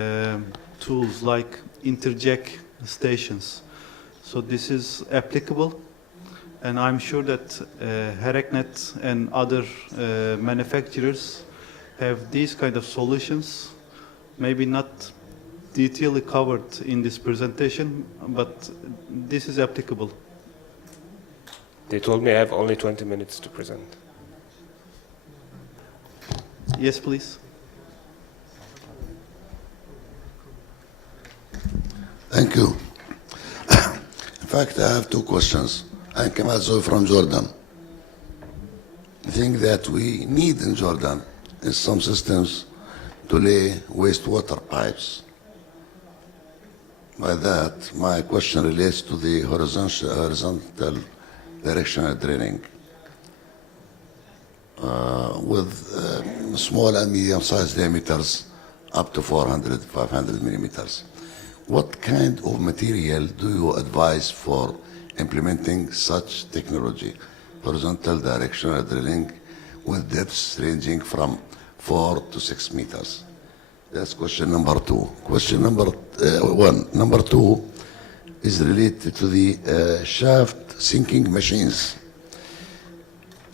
tools like interjack stations. So this is applicable, and I'm sure that HerekNet and other manufacturers have these kind of solutions, maybe not detailedly covered in this presentation, but this is applicable. They told me I have only 20 minutes to present. Yes, please. Thank you. In fact, I have two questions. I'm Kamal Zoe from Jordan. I think that we need in Jordan is some systems to lay wastewater pipes. By that, my question relates to the horizontal directional drilling with small and medium-sized diameters up to 400, 500 millimeters. What kind of material do you advise for implementing such technology, horizontal directional drilling with depths ranging from 4 to 6 meters? That's question number two. Question number one. Number two is related to the shaft sinking machines.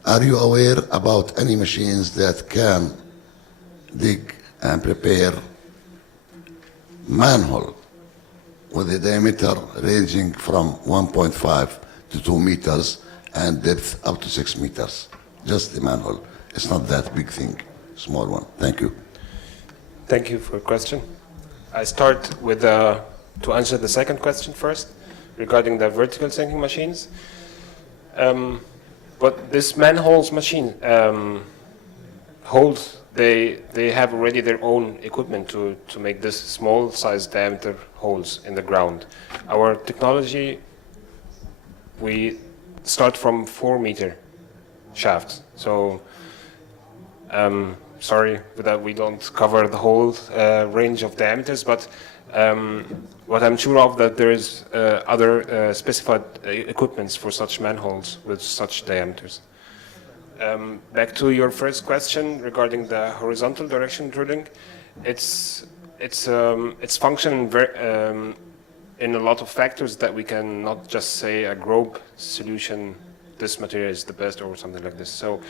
Are you aware about any machines that can dig and prepare manhole with a diameter ranging from 1.5 to 2 meters and depth up to 6 meters? Just the manhole. It's not that big thing, small one. Thank you. Thank you for your question. I start with to answer the second question first regarding the vertical sinking machines. But this manholes machine holes, they have already their own equipment to make this small size diameter holes in the ground. Our technology, we start from 4-meter shafts. So sorry that we don't cover the whole range of diameters, but what I'm sure of that there is other specified equipments for such manholes with such diameters. Back to your first question regarding the horizontal direction drilling, it's function in a lot of factors that we can not just say a Grob solution, this material is the best or something like this. So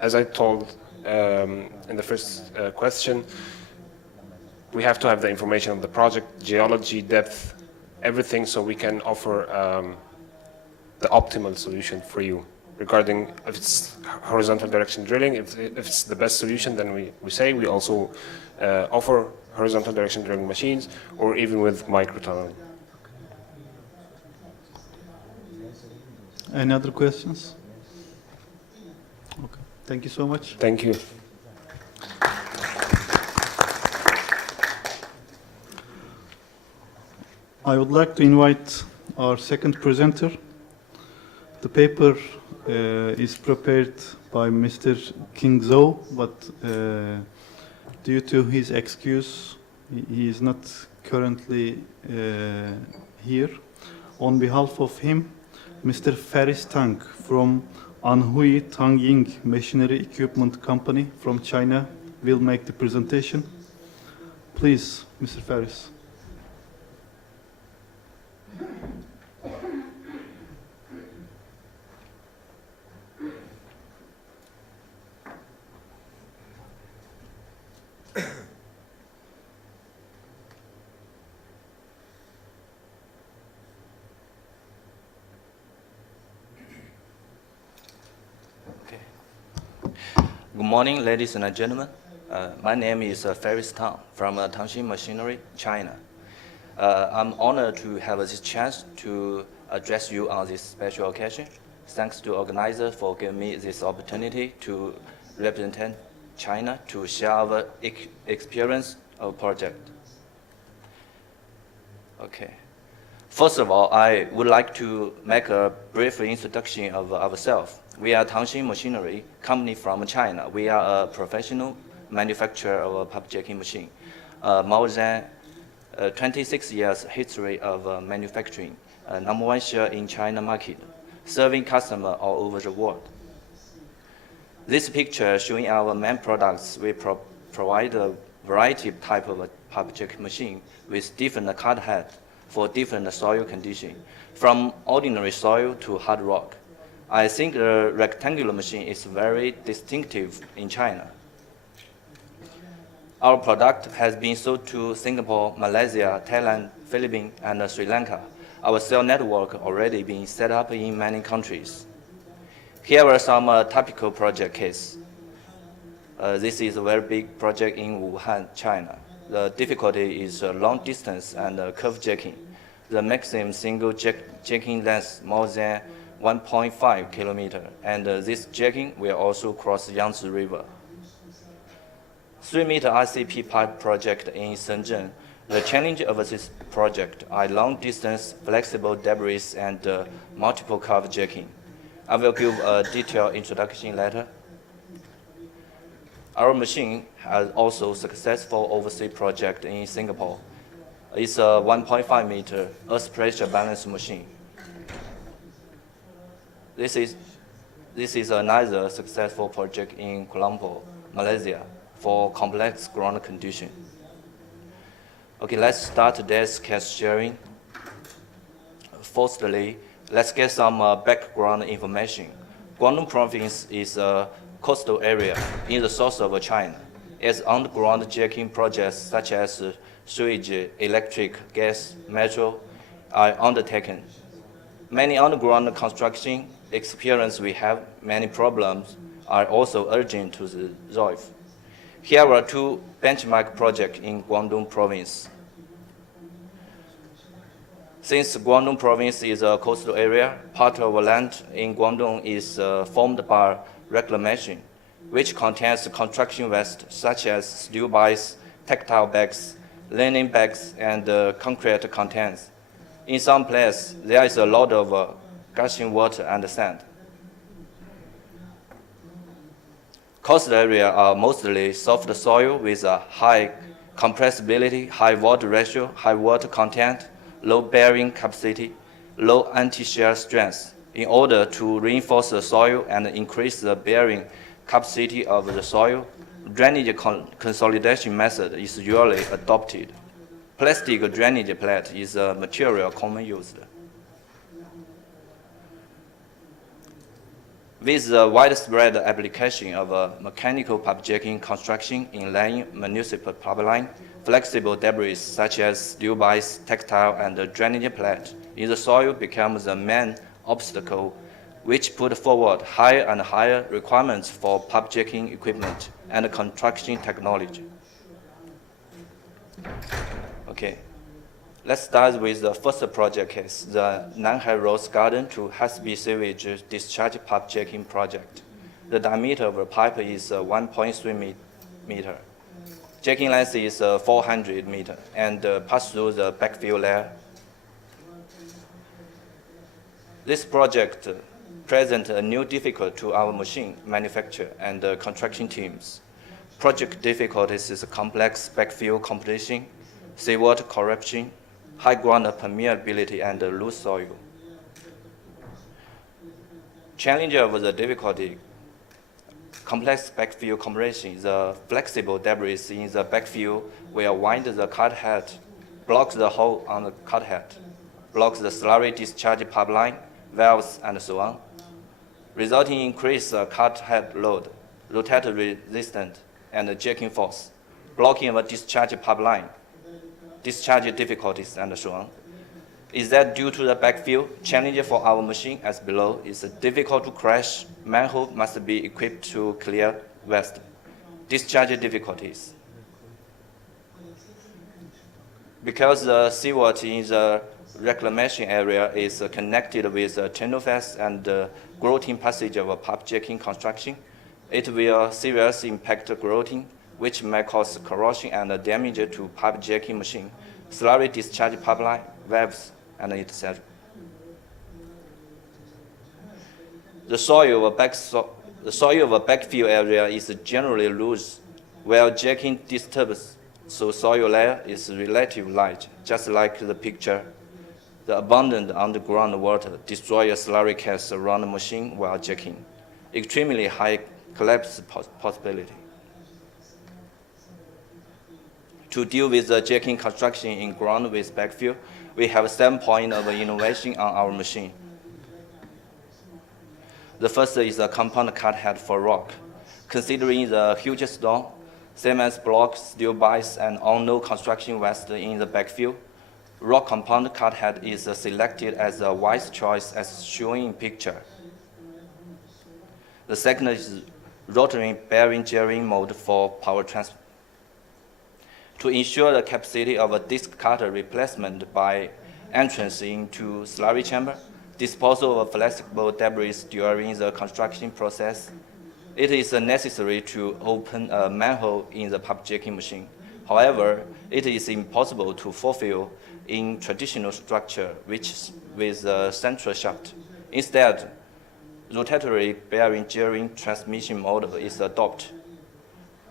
as I told in the first question, we have to have the information of the project, geology, depth, everything, so we can offer the optimal solution for you. Regarding if it's horizontal direction drilling, if it's the best solution, then we say we also offer horizontal direction drilling machines, or even with microtunneling. Any other questions? Okay. Thank you so much. Thank you. I would like to invite our second presenter. The paper is prepared by Mr. King Zhou, but due to his excuse, he is not currently here. On behalf of him, Mr. Faris Tang from Anhui Tangying Machinery Equipment Company from China will make the presentation. Please, Mr. Faris. Good morning, ladies and gentlemen. My name is Faris Tang from Tangxin Machinery, China. I'm honored to have this chance to address you on this special occasion. Thanks to organizers for giving me this opportunity to represent China to share our experience of project. Okay. First of all, I would like to make a brief introduction of ourselves. We are Tangxin Machinery, company from China. We are a professional manufacturer of a pipe jacking machine. More than 26 years history of manufacturing, number one share in China market, serving customers all over the world. This picture showing our main products. We provide a variety of type of pipe jack machine with different cut head for different soil conditions, from ordinary soil to hard rock. I think the rectangular machine is very distinctive in China. Our product has been sold to Singapore, Malaysia, Thailand, Philippines, and Sri Lanka. Our sales network already been set up in many countries. Here are some typical project cases. This is a very big project in Wuhan, China. The difficulty is long distance and curve jacking. The maximum single jacking length more than 1.5 kilometers, and this jacking will also cross Yangtze River. 3-meter ICP pipe project in Shenzhen. The challenge of this project are long-distance flexible debris and multiple curve jacking. I will give a detailed introduction later. Our machine has also successful overseas project in Singapore. It's a 1.5-meter earth pressure balance machine. This is another successful project in Kuala Lumpur, Malaysia, for complex ground condition. Okay, let's start today's case sharing. Firstly, let's get some background information. Guangdong Province is a coastal area in the south of China. Its underground jacking projects such as sewage, electric, gas, metro are undertaken. Many underground construction experience we have, many problems are also urgent to resolve. Here are 2 benchmark projects in Guangdong Province. Since Guangdong Province is a coastal area, part of land in Guangdong is formed by reclamation, which contains construction waste such as steel bags, textile bags, linen bags, and concrete contents. In some places, there is a lot of gushing water and sand. Coastal areas are mostly soft soil with a high compressibility, high water ratio, high water content, low bearing capacity, low anti-shear strength. In order to reinforce the soil and increase the bearing capacity of the soil, drainage consolidation method is usually adopted. Plastic drainage plate is a material commonly used. With the widespread application of mechanical pipe jacking construction in laying municipal pipeline, flexible debris such as steel bags, textile, and drainage plate in the soil becomes the main obstacle, which put forward higher and higher requirements for pipe jacking equipment and construction technology. Okay. Let's start with the first project case, the Nanhai Rose Garden to Hasby Sewage Discharge Pipe Jacking Project. The diameter of the pipe is 1.3 meter. Jacking length is 400 meter and pass through the backfill layer. This project presents a new difficulty to our machine manufacturer and construction teams. Project difficulties is complex backfill completion, seawater corruption, high ground permeability, and loose soil. Challenge of the difficulty, complex backfill compression. The flexible debris in the backfill will wind the cut head, block the hole on the cut head, block the slurry discharge pipeline, valves, and so on, resulting in increased cut head load, rotator resistance, and jacking force, blocking of a discharge pipeline, discharge difficulties, and so on. Is that due to the backfill? Challenge for our machine as below is difficult to crash. Manhole must be equipped to clear waste. Discharge difficulties. Because the seawater in the reclamation area is connected with the channel face and the grouting passage of a pipe jacking construction, it will seriously impact grouting, which may cause corrosion and damage to pipe jacking machine, slurry discharge pipeline, valves, and etc. The soil of a backfill area is generally loose, while jacking disturbs, so soil layer is relatively light, just like the picture. The abundant underground water destroys slurry cast around the machine while jacking. Extremely high collapse possibility. To deal with the jacking construction in ground with backfill, we have 7 points of innovation on our machine. The first is a compound cut head for rock. Considering the huge storm, cement blocks, steel bars, and unknown construction waste in the backfill, rock compound cut head is selected as a wise choice as shown in picture. The second is rotary bearing gearing mode for power transfer. To ensure the capacity of a disc cutter replacement by entrance into slurry chamber, disposal of flexible debris during the construction process, it is necessary to open a manhole in the pump jacking machine. However, it is impossible to fulfill in traditional structure with a central shaft. Instead, rotatory bearing gearing transmission mode is adopted.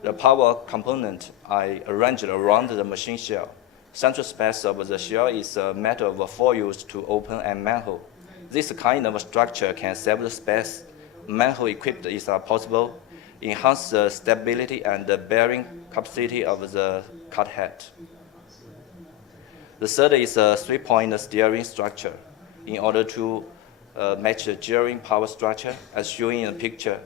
The power component are arranged around the machine shell. Central space of the shell is a matter of for use to open a manhole. This kind of structure can save the space. Manhole equipped is possible, enhance the stability and the bearing capacity of the cut head. The third is a 3-point steering structure. In order to match the gearing power structure, as shown in the picture,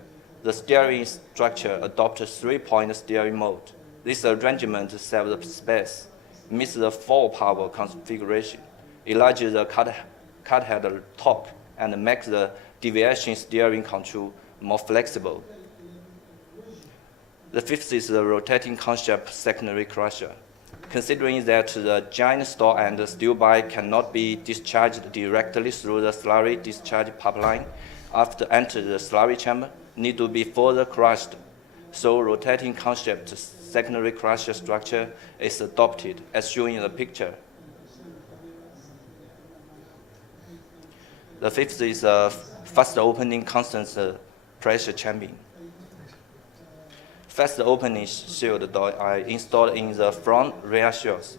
the steering structure adopts a 3-point steering mode. This arrangement saves the space, meets the full power configuration, enlarges the cut head torque, and makes the deviation steering control more flexible. The fifth is the rotating concept secondary crusher. Considering that the giant store and the steel bar cannot be discharged directly through the slurry discharge pipeline after entering the slurry chamber, need to be further crushed. So rotating concept secondary crusher structure is adopted as shown in the picture. The fifth is a fast opening constant pressure chamber. Fast opening shield doors are installed in the front rear shells.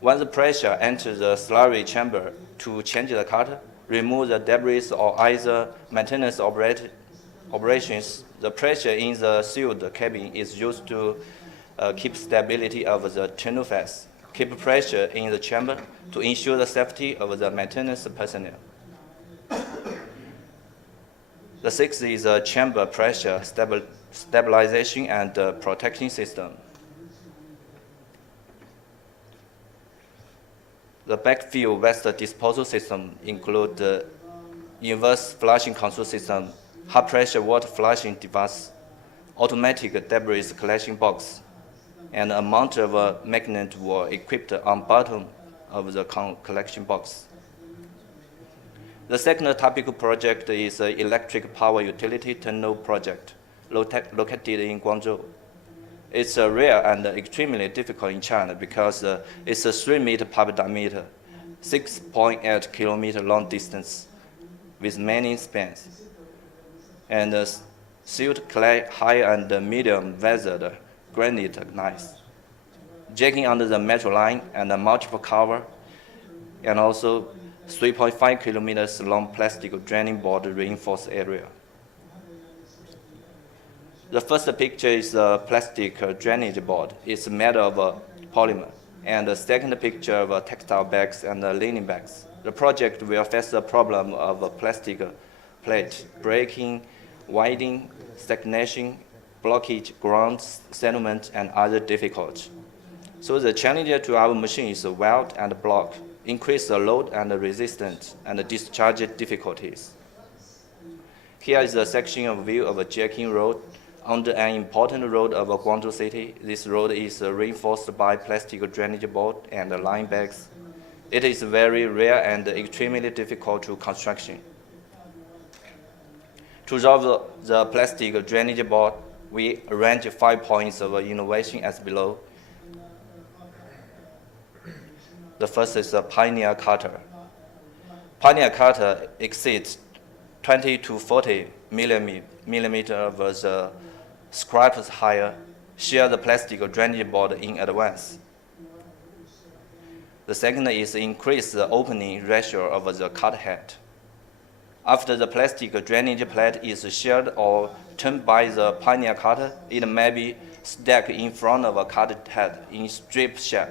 When the pressure enters the slurry chamber, to change the cutter, remove the debris or either maintenance operations, the pressure in the sealed cabin is used to keep stability of the tunnel face, keep pressure in the chamber to ensure the safety of the maintenance personnel. The sixth is a chamber pressure stabilization and protection system. The backfill waste disposal system include the inverse flushing control system, high pressure water flushing device, automatic debris collection box, and a mount of a magnet were equipped on bottom of the collection box. The second topical project is the electric power utility tunnel project located in Guangzhou. It's rare and extremely difficult in China because it's a 3-meter pipe diameter, 6.8 kilometer long distance with many spans, and sealed clay high and medium weathered granite gneiss, jacking under the metro line and a multiple cover, and also 3.5 kilometers long plastic draining board reinforced area. The first picture is a plastic drainage board. It's made of polymer. And the second picture of textile bags and linen bags. The project will face the problem of a plastic plate, breaking, widening, stagnation, blockage, ground settlement, and other difficulties. So the challenge to our machine is weld and block, increase the load and the resistance, and the discharge difficulties. Here is a section of view of a jacking road under an important road of Guangzhou City. This road is reinforced by plastic drainage board and line bags. It is very rare and extremely difficult to construction. To resolve the plastic drainage board, we arrange 5 points of innovation as below. The first is a Pioneer cutter. Pioneer cutter exceeds 20 to 40 millimeter of the scrapers higher, shear the plastic drainage board in advance. The second is increase the opening ratio of the cut head. After the plastic drainage plate is sheared or turned by the Pioneer cutter, it may be stacked in front of a cut head in strip shape.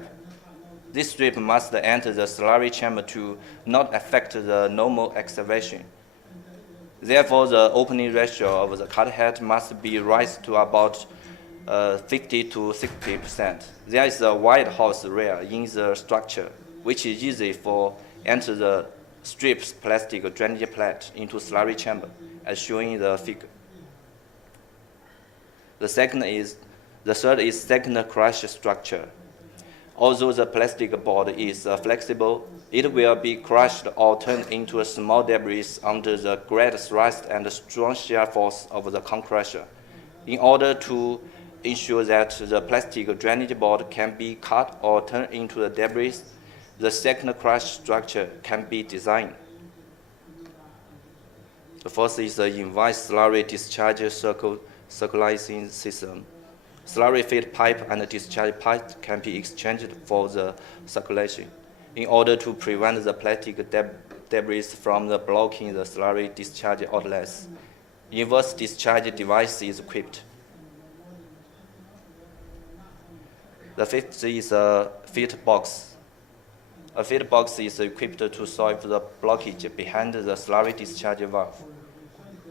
This strip must enter the slurry chamber to not affect the normal excavation. Therefore, the opening ratio of the cut head must be raised to about 50 to 60%. There is a wide house rail in the structure, which is easy for enter the strips plastic drainage plate into slurry chamber, as shown in the figure. The third is second crush structure. Although the plastic board is flexible, it will be crushed or turned into a small debris under the great thrust and strong shear force of the compressor. In order to ensure that the plastic drainage board can be cut or turned into the debris, the second crush structure can be designed. The fourth is the inverse slurry discharge circulating system. Slurry feed pipe and discharge pipe can be exchanged for the circulation in order to prevent the plastic debris from blocking the slurry discharge outlets. Inverse discharge device is equipped. The fifth is a feed box. A feed box is equipped to solve the blockage behind the slurry discharge valve.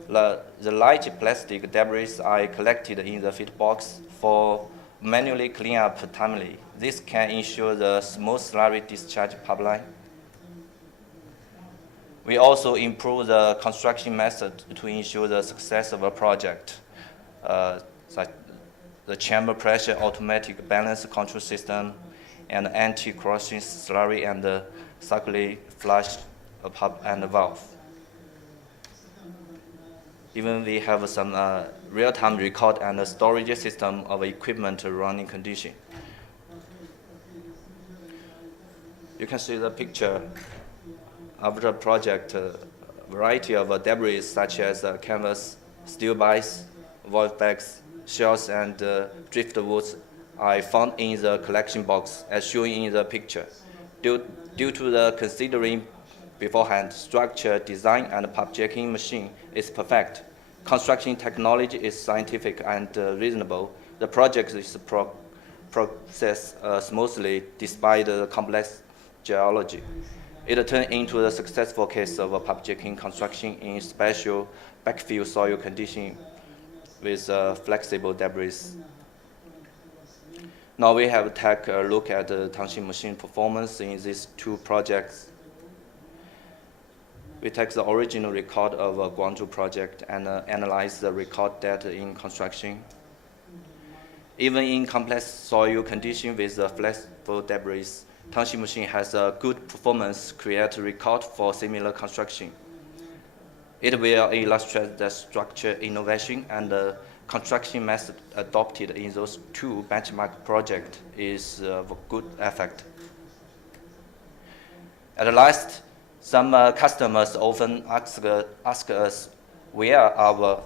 The light plastic debris are collected in the feed box for manually clean up timely. This can ensure the smooth slurry discharge pipeline. We also improve the construction method to ensure the success of a project, such the chamber pressure automatic balance control system and anti-corrosion slurry and circulate flush pump and valve. Even we have some real-time record and storage system of equipment running condition. You can see the picture of the project. Variety of debris such as canvas, steel bars, void bags, shells, and driftwoods are found in the collection box as shown in the picture. Due to the considering beforehand, structure, design, and pipejacking machine is perfect. Construction technology is scientific and reasonable. The project is processed smoothly despite the complex geology. It turned into a successful case of pipejacking construction in special backfill soil conditions with flexible debris. Now we have take a look at the Tangshin machine performance in these two projects. We take the original record of a Guangzhou project and analyze the record data in construction. Even in complex soil conditions with flexible debris, Tangshin machine has a good performance, create a record for similar construction. It will illustrate the structure innovation and the construction method adopted in those two benchmark projects is of good effect. At last, some customers often ask us where our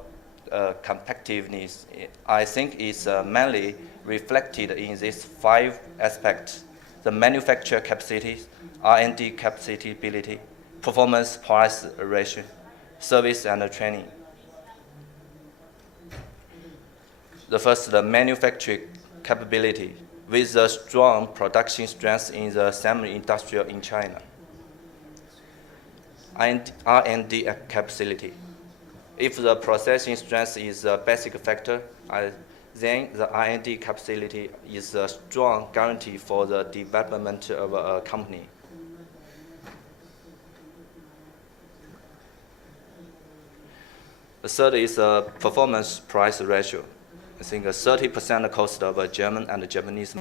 competitiveness, I think, is mainly reflected in these 5 aspects: the manufacture capacity, R&D capability, performance price ratio, service and training. The first, the manufacturing capability, with a strong production strength in the semi-industrial in China. And R&D capacity. If the processing strength is a basic factor, then the R&D capacity is a strong guarantee for the development of a company. The third is a performance price ratio. I think 30% cost of a German and Japanese